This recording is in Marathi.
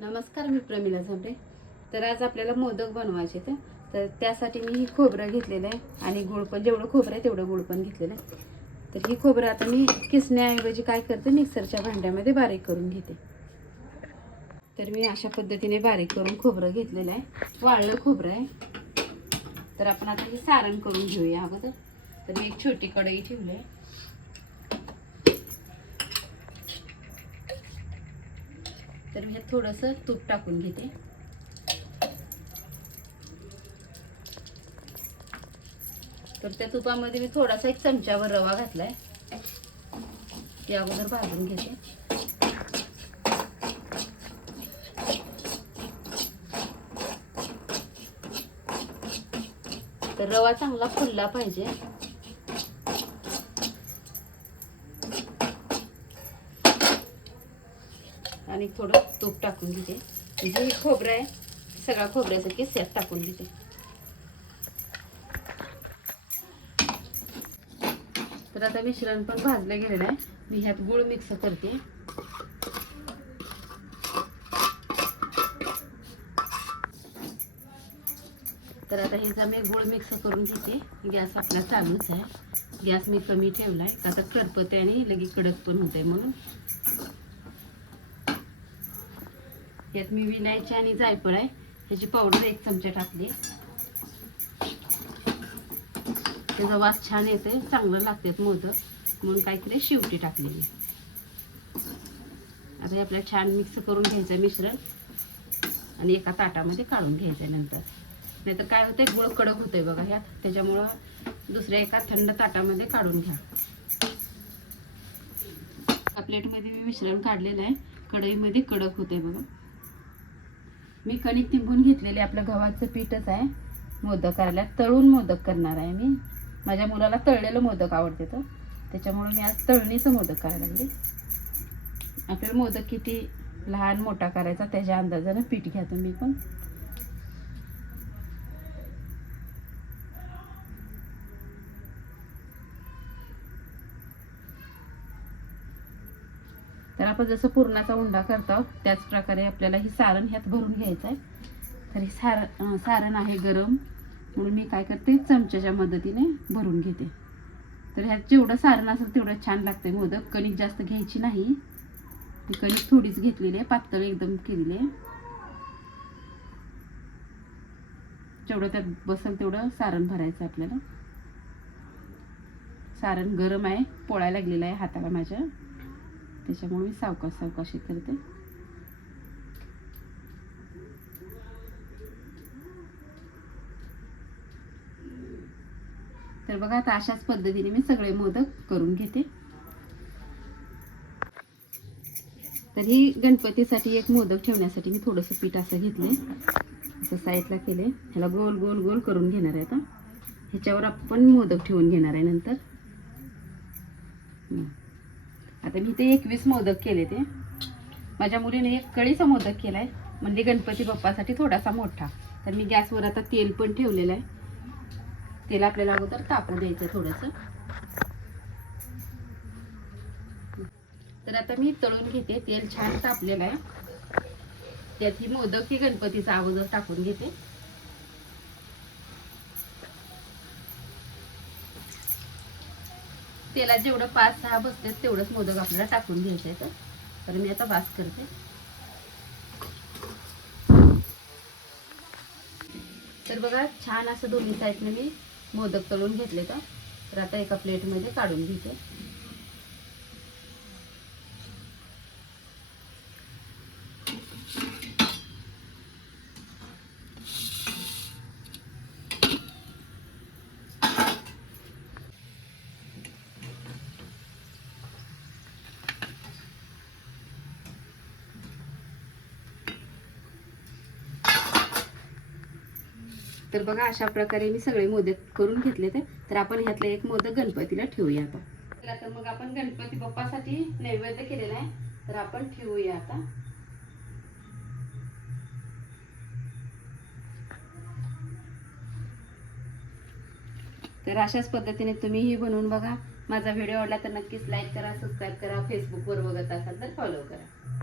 नमस्कार मी प्रमिला झांबरे. तर आज आपल्याला मोदक बनवायचे ते तर त्यासाठी मी ही खोबरं घेतलेलं आहे आणि गुळ पण जेवढं खोबरं आहे तेवढं गुळ पण घेतलेलं आहे. तर ही खोबरं आता मी किसण्याऐवजी काय करते मिक्सरच्या भांड्यामध्ये बारीक करून घेते. तर मी अशा पद्धतीने बारीक करून खोबरं घेतलेलं आहे. वाळलं खोबरं आहे. तर आपण आता हे सारण करून घेऊया अगोदर. तर मी एक छोटी कढई ठेवली आहे. तर मी ह्यात थोडंसं तूप टाकून घेते. तर त्या तुपामध्ये मी थोडासा एक चमच्यावर रवा घातलाय. ते अगोदर भाजून घेते. तर रवा चांगला फुलला पाहिजे. आणि थोडं तूप टाकून घेते. म्हणजे जे खोबरं आहे सगळ्या खोबऱ्याचा केस टाकून घेते. तर आता मिश्रण पण भाजलं गेलेलं आहे. मी ह्यात गुळ मिक्स करते. तर आता ह्याचा मी गुळ मिक्स करून घेते. गॅस आपला चालूच आहे. गॅस मी कमी ठेवला आहे का तर करपते आणि लगेच कडक पण होते म्हणून. यात मी विनायची आणि जायफळ आहे. ह्याची पावडर एक चमचा टाकली. त्याचा वास छान येते चांगलं लागतात मोदक. म्हणून काय केले शेवटी टाकलेली. आता हे आपल्याला छान मिक्स करून घ्यायचं मिश्रण. आणि एका ताटामध्ये काढून घ्यायचं नंतर. नाहीतर काय होतंय गुळ कडक होतंय बघा ह्यात. त्याच्यामुळं दुसऱ्या एका थंड ताटामध्ये काढून घ्या. प्लेटमध्ये मी मिश्रण काढलेलं आहे. कढईमध्ये कडक होते बघा. मी कणिक तिंबून घेतलेले आपलं गव्हाचं पीठच आहे मोदक करायला. तळून मोदक करणार आहे मी. माझ्या मुलाला तळलेलं मोदक आवडते तर. त्याच्यामुळे मी आज तळणीचं मोदक करायला लागले. आपल्याला मोदक किती लहान मोठा करायचा त्याच्या अंदाजानं पीठ घ्या तुम्ही पण. आपण जसं पुरणाचा उंडा करतो त्याच प्रकारे आपल्याला ही सारण ह्यात भरून घ्यायचं आहे तर हे सार सारण आहे गरम. म्हणून मी काय करते चमच्याच्या मदतीने भरून घेते. तर ह्यात जेवढं सारण असेल तेवढं छान लागते मोदक. कणिक जास्त घ्यायची नाही. कणिक थोडीच घेतलेली आहे पातळ एकदम केलेली आहे. जेवढं त्यात बसेल तेवढं सारण भरायचं आपल्याला. सारण गरम आहे पोळायला लागलेलं आहे हाताला माझ्या. त्याच्यामुळे मी सावकाश सावकाशी करते. तर बघा आता अशाच पद्धतीने मी सगळे मोदक करून घेते. तर ही गणपतीसाठी एक मोदक ठेवण्यासाठी मी थोडंसं पीठ असं घेतलं असं साईडला केले ह्याला गोल गोल गोल करून घेणार आहे आता. ह्याच्यावर आपण मोदक ठेवून घेणार आहे नंतर. आता मी ते एकवीस मोदक केले ते. माझ्या मुलीने एक कळीचा मोदक केला आहे म्हणजे गणपती बाप्पासाठी थोडासा मोठा. तर मी गॅसवर आता तेल पण ठेवलेलं आहे. तेल आपल्याला अगोदर तापू द्यायचं थोडंसं. तर आता मी तळून घेते. तेल छान तापलेलं आहे. त्यात ही मोदक ही गणपतीचा अगोदर टाकून घेते. तेलात जेवढं पाच सहा बसते तेवढंच मोदक आपल्याला टाकून घ्यायचं आहे तर मी आता वास करते. तर बघा छान असं दोन्ही साईडने मी मोदक तळून घेतले तर तर आता एका प्लेटमध्ये काढून घेते. तर बघा अशा प्रकारे मी सगळे मोदक करून घेतले ते. तर आपण ह्यातलं एक मोदक गणपतीला ठेवूया आता. चला तर मग आपण गणपती बाप्पासाठी नैवेद्य केलेला आहे. तर आपण ठेवूया आता. तर अशाच पद्धतीने तुम्हीही बनवून बघा. माझा व्हिडिओ आवडला तर नक्कीच लाईक करा सबस्क्राईब करा फेसबुकवर बघत असाल तर फॉलो करा.